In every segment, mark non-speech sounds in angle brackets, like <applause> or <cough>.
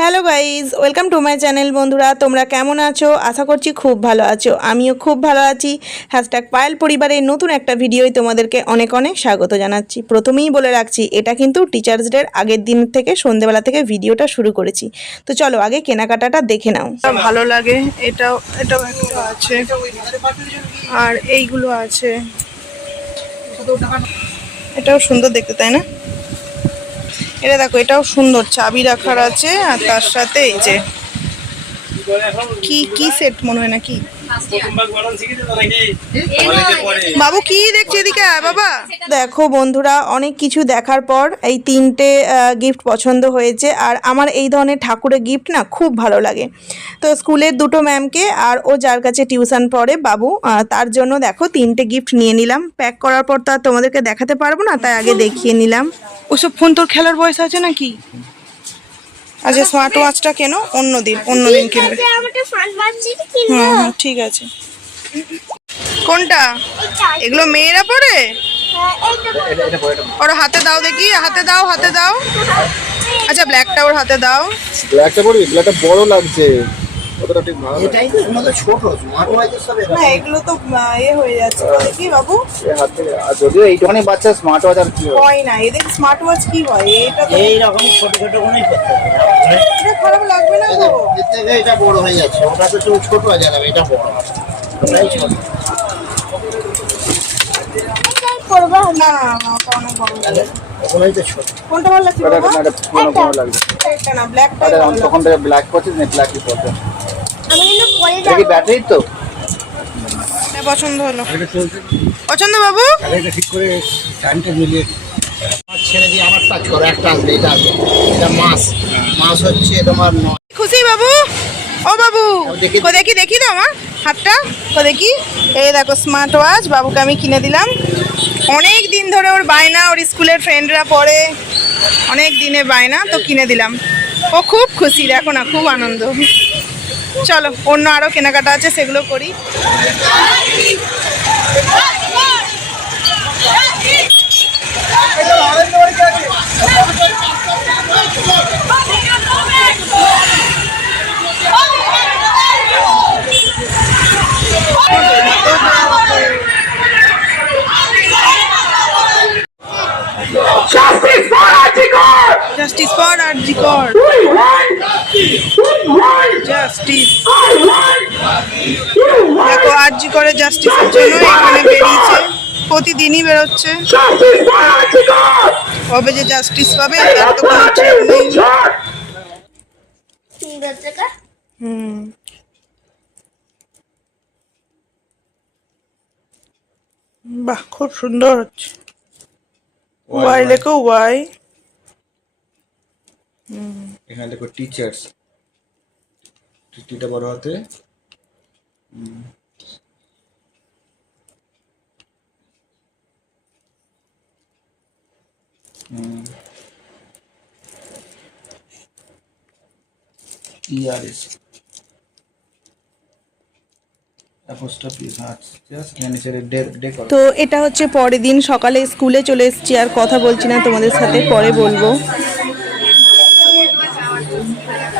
Hello guys, welcome to my channel বন্ধুরা, তোমরা কেমন আছো? আশা করছি খুব ভালো আছো। আমিও খুব ভালো আছি। হ্যাশট্যাগ পায়েল পরিবারের নতুন একটা ভিডিওই তোমাদেরকে অনেক অনেক স্বাগত জানাচ্ছি। প্রথমেই বলে রাখছি, এটা কিন্তু টিচার্স ডের আগের দিন থেকে সন্ধেবেলা থেকে ভিডিওটা শুরু করেছি। তো চলো, আগে কেনাকাটাটা দেখে নাও। ভালো লাগে, এটাও এটাও একটা আছে। আর এইগুলো আছে। এটাও সুন্দর দেখতে, তাই না? এটা দেখো, এটাও সুন্দর, চাবি রাখার আছে, আর তার সাথে এই যে, কি কি সেট মনে হয় নাকি? বাবু কি দেখছে এদিকে? বাবা। দেখো বন্ধুরা অনেক কিছু দেখার পর এই তিনটে গিফট পছন্দ হয়েছে। আর আমার এই ধরনের ঠাকুরের গিফট না খুব ভালো লাগে। তো স্কুলের দুটো ম্যামকে আর ও যার কাছে টিউশন পড়ে বাবু তার জন্য দেখো তিনটে গিফট নিয়ে নিলাম। প্যাক করার পর তো আর তোমাদেরকে দেখাতে পারব না তাই আগে দেখিয়ে নিলাম। ওসব ফোন তোর খেলার বয়স আছে নাকি? আচ্ছা স্মার্ট ওয়াচটা কেন অন্য দিন অন্য দিন কিনবে। হুম হুম ঠিক আছে। কোনটা? এগুলো মেয়েরা পরে? ওর হাতে দাও দেখি হাতে দাও হাতে দাও। আচ্ছা ব্ল্যাকটা ওর হাতে দাও। ব্ল্যাকটা পরি? ব্ল্যাকটা বড় লাগছে। কতটা ঠিক ভালো এটাই তো এর ছোট স্মার্ট ওয়াচের সব। না এগুলো তো এ হয়ে যাচ্ছে। কি বাবু? এ হাত থেকে আর যদিও এইটুখানি বাচ্চা স্মার্ট ওয়াচ আর কি হয় না এদের স্মার্ট ওয়াচ কি হয়? এটা তো এইরকম ছোট ছোট গুলোই করতে হবে এটা খারাপ লাগবে না তো? এর থেকে এটা বড় হয়ে যাচ্ছে। ওটা তো ছোট হয়ে যাবে এটা বড় হবে। ওটাই ছোট। করব না অনেক বড় তো ছোট। কোনটা ভালো লাগছে এটা না ব্ল্যাকটা তখন থেকে ব্ল্যাক পড়ছিস না ব্ল্যাকই পড়ছে ব্যাটারি তো? পছন্দ হলো। পছন্দ বাবু? এটা ঠিক করে টাইমটা মিলিয়ে আমার ছেড়ে দিয়ে আবার টাচ করো একটা আসবে এটা আসবে এটা মাস মাস হচ্ছে তোমার নয় খুশি বাবু? ও বাবু। কো দেখি দেখি তো আমার হাতটা। কো দেখি। এই দেখো স্মার্ট ওয়াচ বাবুকে আমি কিনে দিলাম। অনেক দিন ধরে ওর বায়না ওর স্কুলের ফ্রেন্ডরা পড়ে। অনেক দিনে বায়না তো কিনে দিলাম। ও খুব খুশি দেখো না খুব আনন্দ। চলো অন্য আরও কেনাকাটা আছে সেগুলো করি। Justice for Arjikor. Justice for R G Kar justice দেখো আর জি করে জাস্টিসের জন্য এখানে বেরিয়েছে। প্রতিদিনই বেরোচ্ছে। কবে যে জাস্টিস পাবে তার তো কোনো ঠিক নেই। হুম। বাহ খুব সুন্দর হচ্ছে। ওয়াই লেখো ওয়াই এখানে দেখো টিচার্স টিটা বড় হাতে। ইয়ারিস ডে ডে করো তো এটা হচ্ছে পরের দিন সকালে স্কুলে চলে এসেছি আর কথা বলছি না তোমাদের সাথে পরে বলব।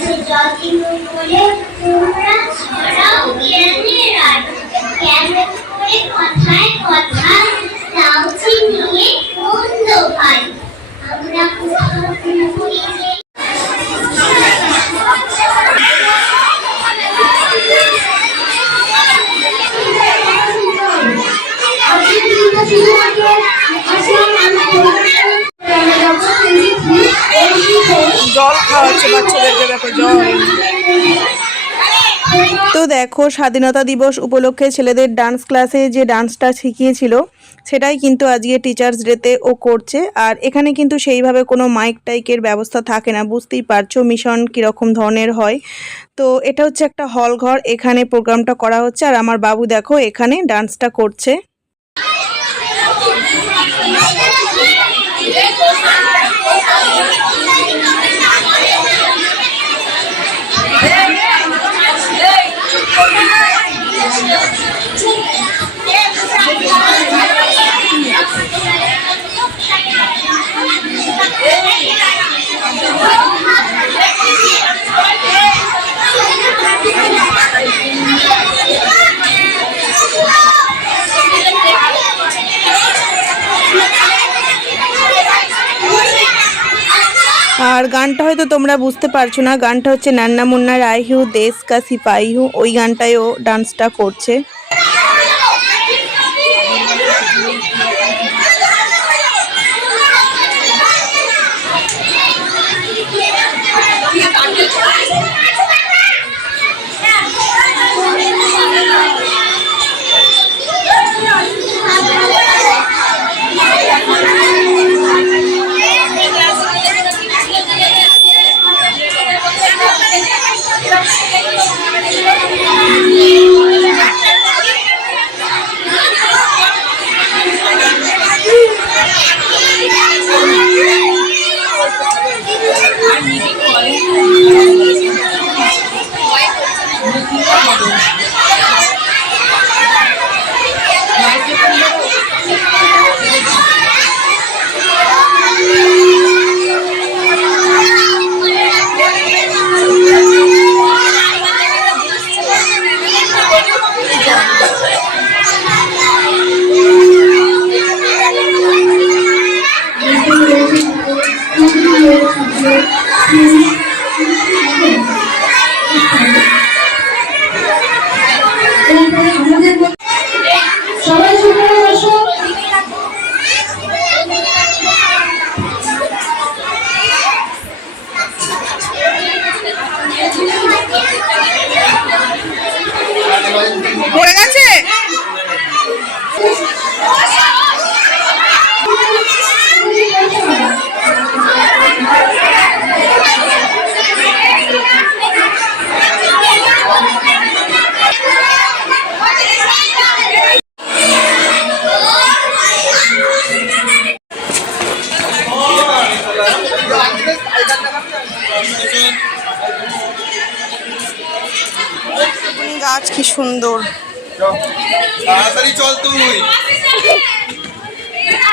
এর কাছে যত্ন তোমরা ছড়াও জ্ঞানের আলো জ্ঞান করে কথায় তো দেখো, স্বাধীনতা দিবস উপলক্ষে ছেলেদের ডান্স ক্লাসে যে ডান্সটা শিখিয়েছিল, সেটাই কিন্তু আজকে টিচার্স ডেতে ও করছে। আর এখানে কিন্তু সেইভাবে কোনো মাইক টাইকের ব্যবস্থা থাকে না, বুঝতেই পারছ মিশন কীরকম ধরনের হয়। তো এটা হচ্ছে একটা হল ঘর, এখানে প্রোগ্রামটা করা হচ্ছে। আর আমার বাবু দেখো, এখানে ডান্সটা করছে। Yeah. আর গানটা হয়তো তোমরা বুঝতে পারছ না, গানটা হচ্ছে নান্না মুন্না রাই হু দেশ কা সিপাই হু ওই গানটায় ও ডান্সটা করছে।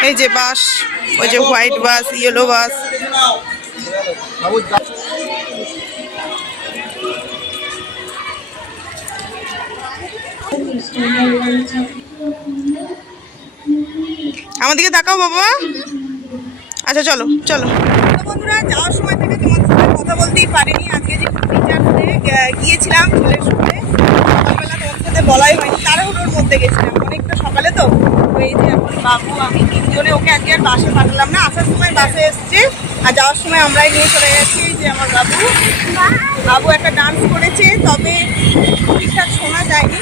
এই যে বাস, ওই যে হোয়াইট বাস ইয়েলো বাস। আমার দিকে তাকাও বাবা। আচ্ছা চলো চলো। বন্ধুরা, যাওয়ার সময় থেকে তোমাদের সাথে কথা বলতেই পারিনি। আজকে যে টিচার্স গিয়েছিলাম ছেলের স্কুলে। সকালবেলা তোমাদের সাথে বলাই হয়নি, তাড়াহুড়োর মধ্যে গেছিলাম। অনেকটা সকালে তো। এই যে এখন বাবু, আমি তিনজনে ওকে আজকে আর বাসে পাঠালাম না। আসার সময় বাসে এসছে। আর যাওয়ার সময় আমরাই নিয়ে চলে গেছি। যে আমার বাবু। বাবু একটা ডান্স করেছে, তবে ঠিকঠাক শোনা যায়নি।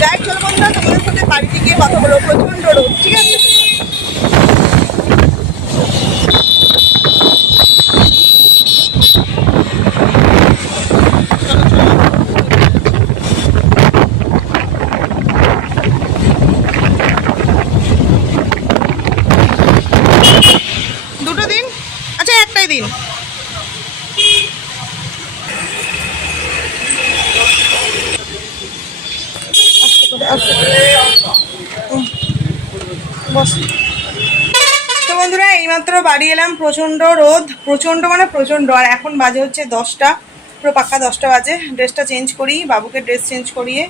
যাই চলো বন্ধুরা, তোমাদের সাথে বাড়িতে গিয়ে কথা বলব। প্রচণ্ড রোদ, ঠিক আছে দুটো দিন আচ্ছা একটাই দিন বস তো বন্ধুরা, এইমাত্র বাড়ি এলাম, প্রচণ্ড রোদ, প্রচণ্ড মানে প্রচণ্ড, আর এখন বাজে হচ্ছে দশটা, পুরো পাক্কা দশটা বাজে, ড্রেসটা চেঞ্জ করি, বাবুকে ড্রেস চেঞ্জ করিয়ে,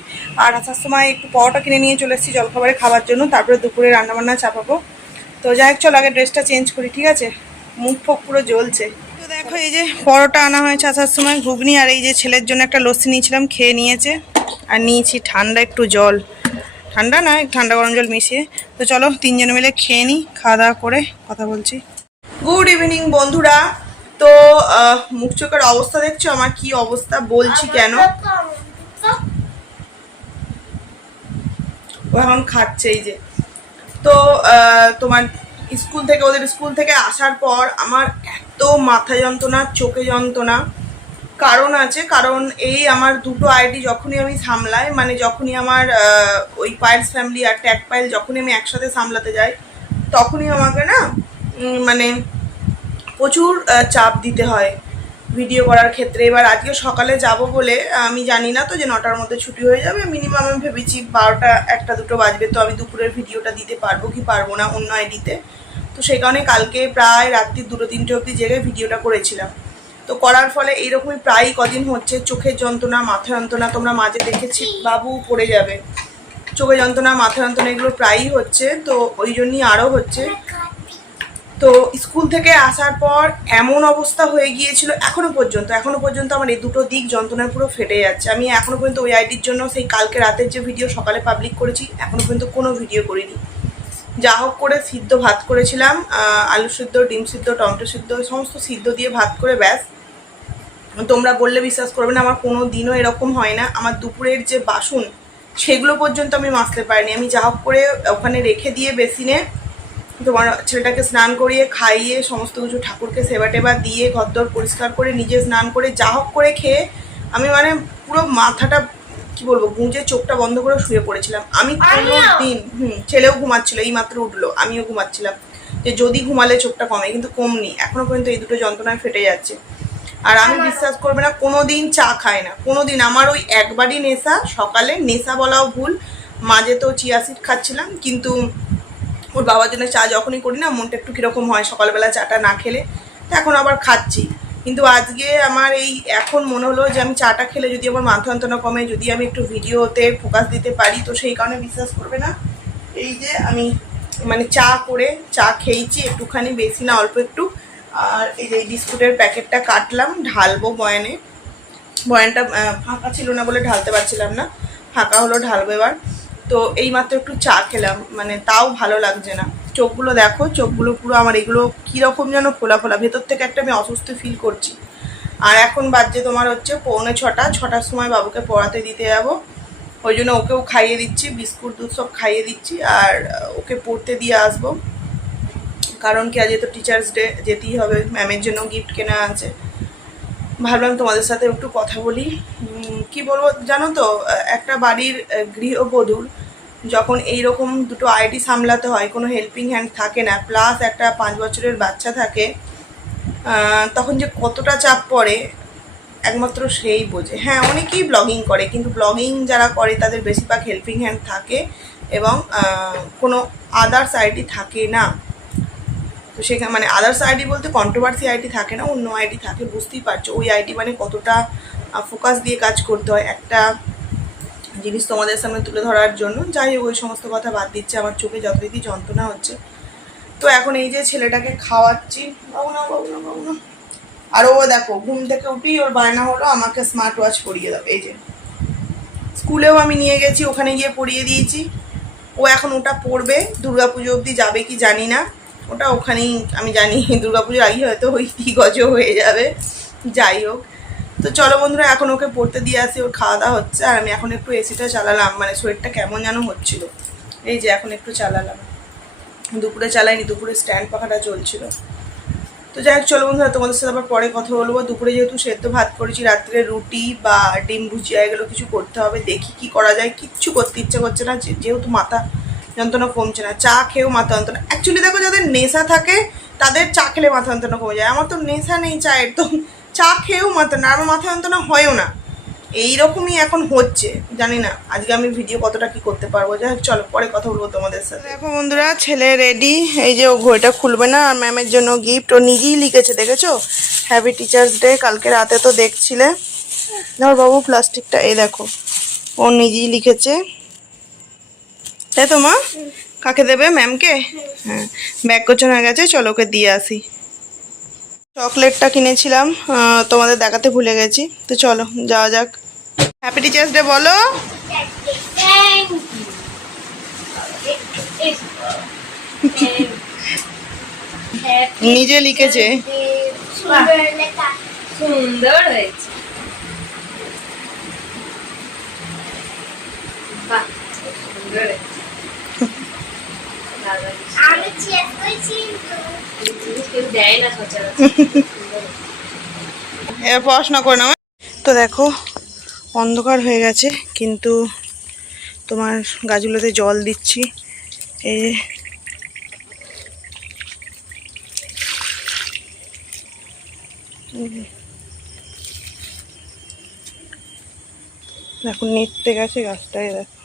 আর আসার সময় একটু পরোটা কিনে নিয়ে চলে এসেছি জলখাবারে খাওয়ার জন্য, তারপরে দুপুরে রান্নাবান্না চাপাবো। তো যাই হোক, চল আগে ড্রেসটা চেঞ্জ করি, ঠিক আছে? মুখ ফুক পুরো জ্বলছে। তো দেখো, এই যে পরোটা আনা হয়েছে আসার সময়, ঘুগনি আর এই যে ছেলের জন্য একটা লস্যি নিয়েছিলাম, খেয়ে নিয়েছে। আর নিয়েছি ঠান্ডা একটু জল। ঠান্ডা না ঠান্ডা গরম জল মিশিয়ে। তো চলো তিনজনে মিলে খেয়ে নিই খাওয়া দাওয়া করে কথা বলছি। গুড ইভিনিং বন্ধুরা। তো মুখ চোখের অবস্থা দেখছ? আমার কি অবস্থা বলছি কেন? ও এখন খাচ্ছে এই যে। তো তোমার স্কুল থেকে ওদের স্কুল থেকে আসার পর আমার এত মাথা যন্ত্রণা চোখে যন্ত্রণা। কারণ আছে, কারণ এই আমার দুটো আইডি যখনই আমি সামলাই মানে যখনই আমার ওই পাইলস ফ্যামিলি আর ট্যাগ পায়েল যখনই আমি একসাথে সামলাতে যাই, তখনই আমাকে না মানে প্রচুর চাপ দিতে হয় ভিডিও করার ক্ষেত্রে। এবার আজকে সকালে যাব বলে, আমি জানি না তো যে নটার মধ্যে ছুটি হয়ে যাবে। মিনিমাম আমি ভেবেছি বারোটা, একটা, দুটো বাজবে তো আমি দুপুরের ভিডিওটা দিতে পারব কি পারব না অন্য আইডিতে তো। সেই কারণে কালকে প্রায় রাত্রি দুটো, তিনটে অবধি জেগে ভিডিওটা করেছিলাম। তো করার ফলে এইরকমই প্রায় কদিন হচ্ছে, চোখের যন্ত্রণা মাথা যন্ত্রণা, তোমরা মাঝে দেখেছি, বাবু পড়ে যাবে। চোখে যন্ত্রণা মাথা যন্ত্রণা এগুলো প্রায়ই হচ্ছে, তো ওই জন্যই আরও হচ্ছে। তো স্কুল থেকে আসার পর এমন অবস্থা হয়ে গিয়েছিল এখনও পর্যন্ত এখনও পর্যন্ত আমার এই দুটো দিক যন্ত্রণায় পুরো ফেটে যাচ্ছে। আমি এখনও পর্যন্ত ওই আইডির জন্য সেই কালকে রাতের যে ভিডিও সকালে পাবলিক করেছি, এখনও পর্যন্ত কোনো ভিডিও করিনি। যা হোক করে সিদ্ধ ভাত করেছিলাম আলু সিদ্ধ, ডিম সিদ্ধ, টমেটো সিদ্ধ, সমস্ত সিদ্ধ দিয়ে ভাত করে ব্যাস। তোমরা বললে বিশ্বাস করবে না আমার কোনো দিনও এরকম হয় না। আমার দুপুরের যে বাসন সেগুলো পর্যন্ত আমি মাজতে পারিনি। আমি যা হোক করে ওখানে রেখে দিয়ে বেসিনে তোমার ছেলেটাকে স্নান করিয়ে খাইয়ে সমস্ত কিছু ঠাকুরকে সেবা টেবা দিয়ে ঘরদর পরিষ্কার করে নিজে স্নান করে যা হোক করে খেয়ে আমি মানে পুরো মাথাটা কি বলব গুঁজে চোখটা বন্ধ করে শুয়ে পড়েছিলাম। আমি কোনো দিন হুম ছেলেও ঘুমাচ্ছিল এই মাত্র উঠল আমিও ঘুমাচ্ছিলাম। যে যদি ঘুমালে চোখটা কমে কিন্তু কমনি এখনও পর্যন্ত এই দুটো যন্ত্রণায় ফেটে যাচ্ছে। আর আমি বিশ্বাস করবে না কোনো দিন চা খায় না। কোনো দিন আমার ওই একবারই নেশা, সকালে নেশা বলাও ভুল। মাঝে তো চিয়া খাচ্ছিলাম, কিন্তু ওর বাবার জন্য চা যখনই করি না, মনটা একটু কীরকম হয় সকালবেলা চাটা না খেলে। তো এখন আবার খাচ্ছি। কিন্তু আজকে আমার এই এখন মনে হলো যে আমি চাটা খেলে যদি আমার মাথা যন্ত্রণা কমে, যদি আমি একটু ভিডিওতে ফোকাস দিতে পারি, তো সেই কারণে বিশ্বাস করবে না। এই যে আমি মানে চা করে চা খেয়েছি, একটুখানি বেশি না, অল্প একটু। আর এই যে বিস্কুটের প্যাকেটটা কাটলাম, ঢালবো বয়ানে। বয়ানটা ফাঁকা ছিল না বলে ঢালতে পারছিলাম না। ফাঁকা হলো, ঢালবো এবার। তো এইমাত্র একটু চা খেলাম মানে তাও ভালো লাগছে না। চোখগুলো দেখো, চোখগুলো পুরো আমার এগুলো কীরকম যেন ফোলা ফোলা। ভেতর থেকে একটা আমি অসুস্থ ফিল করছি। আর এখন বাজছে তোমার হচ্ছে পৌনে ছটা, ছটার সময় বাবুকে পড়াতে দিতে যাব। ওই জন্য ওকেও খাইয়ে দিচ্ছি, বিস্কুট দুধ সব খাইয়ে দিচ্ছি, আর ওকে পড়তে দিয়ে আসব। কারণ কি আজকে তো টিচার্স ডে যেতেই হবে ম্যামের জন্য গিফট কেনা আছে। ভাবলাম তোমাদের সাথে একটু কথা বলি। কি বলব জানো তো, একটা বাড়ির গৃহবধূর যখন এই রকম দুটো আইডি সামলাতে হয়, কোনো হেল্পিং হ্যান্ড থাকে না প্লাস একটা পাঁচ বছরের বাচ্চা থাকে তখন যে কতটা চাপ পড়ে, একমাত্র সেই বোঝে। হ্যাঁ অনেকেই ব্লগিং করে, কিন্তু ব্লগিং যারা করে, তাদের বেশিরভাগ হেল্পিং হ্যান্ড থাকে এবং কোনো আদার্স আইডি থাকে না। তো সেখানে মানে আদার্স আইডি বলতে কন্ট্রোভার্সি আইডি থাকে না, অন্য আইডি থাকে, বুঝতেই পারছ। ওই আইডি মানে কতটা ফোকাস দিয়ে কাজ করতে হয় একটা জিনিস তোমাদের সামনে তুলে ধরার জন্য। যাই হোক, ওই সমস্ত কথা বাদ দিচ্ছে, আমার চোখে যথারীতি যন্ত্রণা হচ্ছে। তো এখন এই যে ছেলেটাকে খাওয়াচ্ছি, বাবু না বাবু না বাবু না। আর ও দেখো, ঘুম থেকে উঠেই ওর বায়না হলো, আমাকে স্মার্ট ওয়াচ পরিয়ে দাও। এই যে, স্কুলেও আমি নিয়ে গেছি, ওখানে গিয়ে পরিয়ে দিয়েছি। ও এখন ওটা পড়বে দুর্গাপুজো অবধি যাবে কি জানি না। ওটা ওখানেই, আমি জানি, দুর্গাপুজোর আগে হয়তো ওই গজ হয়ে যাবে। যাই হোক। তো চলো বন্ধুরা, এখন ওকে পড়তে দিয়ে আসি, ওর খাওয়া দাওয়া হচ্ছে, আর আমি এখন একটু এসিটা চালালাম মানে শরীরটা কেমন যেন হচ্ছিল। এই যে এখন একটু চালালাম। দুপুরে চালাইনি, দুপুরে স্ট্যান্ড পাখাটা চলছিল তো যাই হোক, চলো বন্ধুরা, তোমাদের সাথে আবার পরে কথা বলব। দুপুরে যেহেতু সেদ্ধ ভাত করেছি, রাত্রে রুটি বা ডিম ভুজিয়া, এগুলো কিছু করতে হবে। দেখি কি করা যায়, কিচ্ছু করতে ইচ্ছে করছে না যেহেতু মাথা যন্ত্রণা কমছে না, চা খেয়েও মাথা যন্ত্রণা। অ্যাকচুয়ালি দেখো যাদের নেশা থাকে, তাদের চা খেলে মাথা যন্ত্রণা কমে যায়। আমার তো নেশা নেই চায়ের তো চা খেয়েও মাথা না, আমার মাথা যন্ত্রণা হয়ও না। এইরকমই এখন হচ্ছে, জানি না, আজকে আমি ভিডিও কতটা কি করতে পারব। যাই চলো, পরে কথা বলব তোমাদের সাথে। দেখো বন্ধুরা, ছেলে রেডি এই যে ও ঘড়িটা খুলবে না, আর ম্যামের জন্য গিফট ও নিজেই লিখেছে, দেখেছ? হ্যাপি টিচার্স ডে কালকে রাতে তো দেখছিলে। ধর বাবু প্লাস্টিকটা এই দেখো, ও নিজেই লিখেছে। তাই তো, মা? কাকে দেবে? ম্যামকে হ্যাঁ ব্যাগ গোছানো হয়ে গেছে, চলো ওকে দিয়ে আসি। চকলেটটা কিনেছিলাম তোমাদের দেখাতে ভুলে গেছি, তো চলো, যাওয়া যাক। হ্যাপি টিচার্স ডে বলো। নিজে লিখেছে। সুন্দর হয়েছে। বাহ সুন্দর হয়েছে দারুণ। দেয় না সচরাচর এবার <laughs> পড়াশোনা করে নাও। তো দেখো, অন্ধকার হয়ে গেছে, কিন্তু তোমার গাছগুলোতে জল দিচ্ছি। এই। দেখো নেটতে গেছে গাছটায়, দেখো।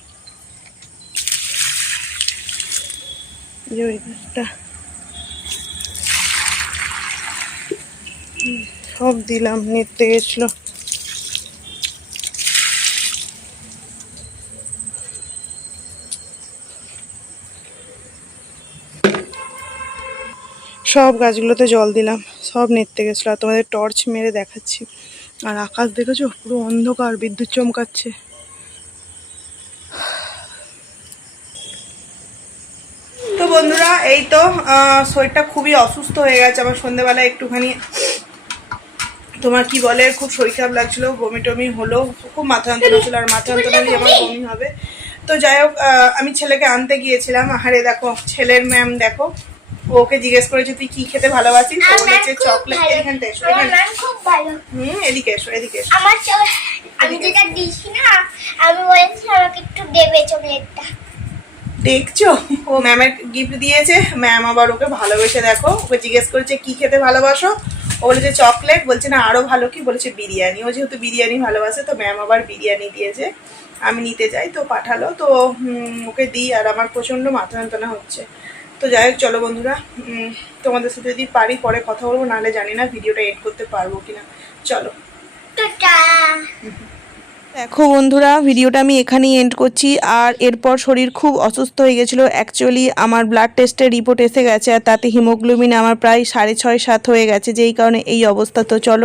যে ওই গাছটা। সব দিলাম নেটতে গেছিল সব গাছগুলোতে জল দিলাম, সব নেটতে গেছিল আর তোমাদের টর্চ মেরে দেখাচ্ছি। আর আকাশ দেখেছ? পুরো অন্ধকার, বিদ্যুৎ চমকাচ্ছে। তো বন্ধুরা, এই তো শরীরটা খুবই অসুস্থ হয়ে গেছে। আবার সন্ধেবেলা একটুখানি তোমার কি বলে খুব শরীর খারাপ লাগছিল বমি টমি হলো খুব মাথা যন্ত্রণা ছিল আর মাথা যন্ত্রণা হলে আমার বমি হবে। তো যাই হোক আমি ছেলেকে আনতে গিয়েছিলাম। আহারে দেখো ছেলের ম্যাম দেখো ওকে জিজ্ঞেস করেছে তুই কি খেতে ভালোবাসিস? ও বলেছে চকলেট এখানটা এসো এখানটা খুব ভালো। হুম এদিকে এসো এদিকে এসো। আমার আমি যেটা দিছি না আমি বলেছি আমাকে একটু দেবে চকলেটটা। দেখছ? ও ম্যামের গিফট দিয়েছে। ম্যাম আবার ওকে ভালোবেসে দেখো। ওকে জিজ্ঞেস করেছে কি খেতে ভালোবাসো? ও বলেছে চকলেট বলছে না আরও ভালো কি? বলেছে বিরিয়ানি। ও যেহেতু বিরিয়ানি ভালোবাসে তো ম্যাম আবার বিরিয়ানি দিয়েছে। আমি নিতে যাই তো পাঠালো। তো ওকে দিই আর আমার প্রচণ্ড মাথা যন্ত্রণা হচ্ছে। তো যাই হোক চলো বন্ধুরা তোমাদের সাথে যদি পারি পরে কথা বলব নাহলে জানি না ভিডিওটা এড করতে পারব কিনা। চলো। টাটা। দেখো বন্ধুরা, ভিডিওটা আমি এখানেই এন্ড করছি। আর এরপর শরীর খুব অসুস্থ হয়ে গেছিল। অ্যাকচুয়ালি আমার ব্লাড টেস্টের রিপোর্ট এসে গেছে, আর তাতে হিমোগ্লোবিন আমার প্রায় সাড়ে ছয় সাত হয়ে গেছে। যেই কারণে এই অবস্থা। তো চলো